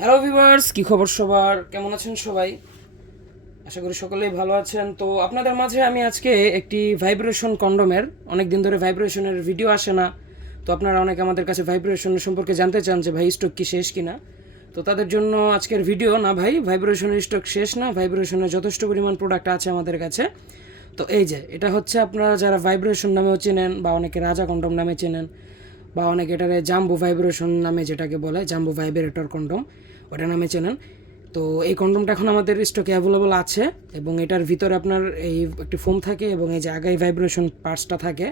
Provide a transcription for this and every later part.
Hello viewers কি খবর সবার? কেমন আছেন সবাই? আশা করি সকলেই ভালো আছেন। তো আপনাদের মাঝে আমি আজকে একটি ভাইব্রেশন কন্ডোমের অনেক দিন ধরে ভাইব্রেশনের ভিডিও আসে না। তো আপনারা অনেকে আমাদের কাছে ভাইব্রেশন সম্পর্কে জানতে চান যে ভাই স্টক কি শেষ কিনা? তো তাদের জন্য আজকের ভিডিও না ভাই ভাইব্রেশনের স্টক শেষ না ভাইব্রেশনের যথেষ্ট পরিমাণ প্রোডাক্ট আছে আমাদের কাছে। তো এই যে, এটা হচ্ছে আপনারা যারা ভাইব্রেশন নামেও চেনেন বা অনেকে রাজা কন্ডম নামে চেনেন বা অনেকে এটারে জাম্বু ভাইব্রেশন নামে যেটাকে বলে, জাম্বু ভাইব্রেটর কন্ডম, ওটা নামে চেনেন। তো এই কন্ডমটা এখন আমাদের স্টকে অ্যাভেলেবল আছে এবং এটার ভিতরে আপনার এই একটি ফোম থাকে এবং এই যে আগাই ভাইব্রেশন পার্টসটা থাকে।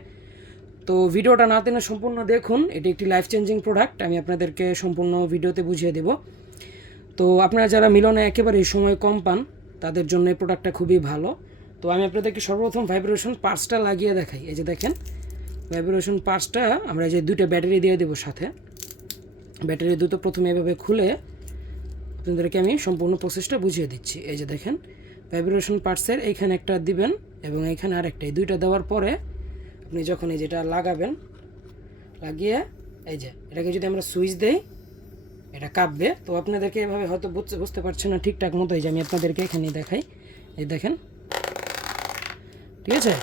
তো ভিডিওটা না টেনে সম্পূর্ণ দেখুন, এটি একটি লাইফ চেঞ্জিং প্রোডাক্ট আমি আপনাদেরকে সম্পূর্ণ ভিডিওতে বুঝিয়ে দেব। তো আপনারা যারা মিলনে একেবারে এই সময় কম পান, তাদের জন্য এই প্রোডাক্টটা খুবই ভালো। তো আমি আপনাদেরকে সর্বপ্রথম ভাইব্রেশন পার্টসটা লাগিয়ে দেখাই, এই যে দেখেন। ভাইব্রেশন পার্টসটা আমরা যে দুটো ব্যাটারি দিয়ে দেবো সাথে। ব্যাটারি দুটো প্রথমে এভাবে খুলে আপনাদেরকে আমি সম্পূর্ণ প্রসেসটা বুঝিয়ে দিচ্ছি। এই যে দেখেন ভাইব্রেশন পার্টসের এইখানে একটা দিবেন এবং এইখানে আরেকটা। এই দুইটা দেওয়ার পরে আপনি যখন এই যেটা লাগাবেন, লাগিয়ে এই যে এটাকে যদি আমরা সুইচ দেই, এটা কাঁপবে। তো আপনাদেরকে এভাবে হয়তো বুঝতে বুঝতে পারছেন না ঠিকঠাক মতো। এই যে আমি আপনাদেরকে এখানে দেখাই। এই দেখেন, ঠিক আছে?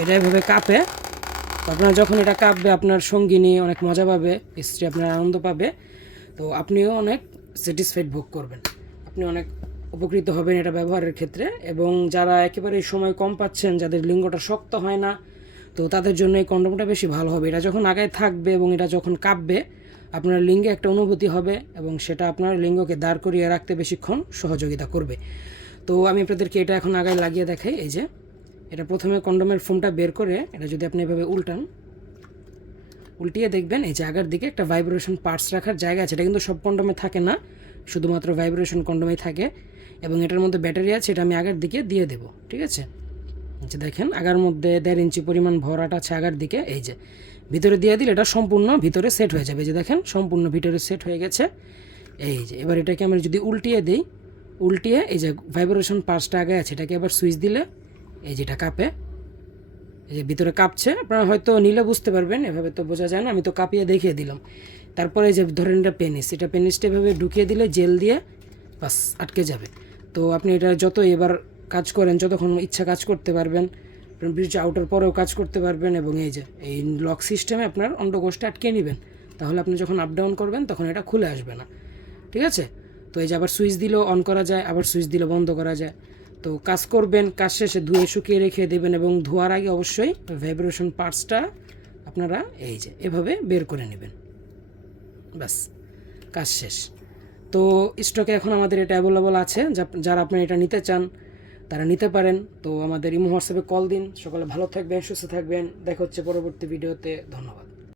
এটা এভাবে কাঁপে। আপনার যখন এটা কাঁপবে, আপনার সঙ্গিনী অনেক মজা পাবে, স্ত্রী আপনার আনন্দ পাবে। তো আপনিও অনেক স্যাটিসফাইড ভোগ করবেন। আপনি অনেক উপকৃত হবেন এটা ব্যবহারের ক্ষেত্রে এবং যারা একেবারে সময় কম পাচ্ছেন, যাদের লিঙ্গটা শক্ত হয় না, তো তাদের জন্য এই কন্ডমটা বেশি ভালো হবে। এটা যখন আগায় থাকবে এবং এটা যখন কাঁপবে, আপনার লিঙ্গে একটা অনুভূতি হবে এবং সেটা আপনার লিঙ্গকে দাঁড় করিয়ে রাখতে বেশিক্ষণ সহযোগিতা করবে। তো আমি আপনাদেরকে এটা এখন আগায় লাগিয়ে দেখাই। এই যে এটা প্রথমে কন্ডোমের ফোমটা বের করে এটা যদি আপনি এভাবে উল্টান, উল্টিয়ে দেখবেন এই জায়গার দিকে একটা ভাইব্রেশন পার্টস রাখার জায়গা আছে। এটা কিন্তু সব কন্ডোমে থাকে না, শুধুমাত্র ভাইব্রেশন কন্ডোমেই থাকে এবং এটার মধ্যে ব্যাটারি আছে, এটা আমি আগের দিকে দিয়ে দেব, ঠিক আছে? যে দেখেন, আগার মধ্যে দেড় ইঞ্চি পরিমাণ ভরাট আছে আগার দিকে, এই যে। ভিতরে দিয়ে দিলে এটা সম্পূর্ণ ভিতরে সেট হয়ে যাবে। যে দেখেন, সম্পূর্ণ ভিতরে সেট হয়ে গেছে। এই যে, এবার এটাকে আমরা যদি উল্টিয়ে দিই, উল্টিয়ে এই যে ভাইব্রেশন পার্টসটা আগে আছে, এটাকে আবার সুইচ দিলে এই যেটা কাঁপে, এই যে ভিতরে কাঁপছে, আপনারা হয়তো নিলে বুঝতে পারবেন, এভাবে তো বোঝা যায় না, আমি তো কাঁপিয়ে দেখিয়ে দিলাম। তারপরে এই যে ধরেন এটা পেনিস এটা পেনিসটা এভাবে ঢুকিয়ে দিলে জেল দিয়ে বাস, আটকে যাবে। তো আপনি এটা যত এবার কাজ করেন, যতক্ষণ ইচ্ছা কাজ করতে পারবেন ব্রিজ আউটার পরেও কাজ করতে পারবেন এবং এই যে, এই লক সিস্টেমে আপনার অন্ডকোষটা আটকে নেবেন। তাহলে আপনি যখন আপ ডাউন করবেন, তখন এটা খুলে আসবে না। ঠিক আছে? তো এই যে আবার সুইচ দিলেও অন করা যায়, আবার সুইচ দিলে বন্ধ করা যায়। তো কাজ করবেন, কাজ শেষে ধুয়ে শুকিয়ে রেখে দেবেন এবং ধোয়ার আগে অবশ্যই ভাইব্রেশন পার্টসটা আপনারা এই যে এভাবে বের করে নেবেন। ব্যাস, কাজ শেষ। তো স্টকে এখন আমাদের এটা অ্যাভেলেবল আছে। যারা আপনি এটা নিতে চান, তারা নিতে পারেন। তো আমাদের ইমো হোয়াটসঅ্যাপে কল দিন। সকালে ভালো থাকবেন, সুস্থ থাকবেন। দেখা হচ্ছে পরবর্তী ভিডিওতে ধন্যবাদ।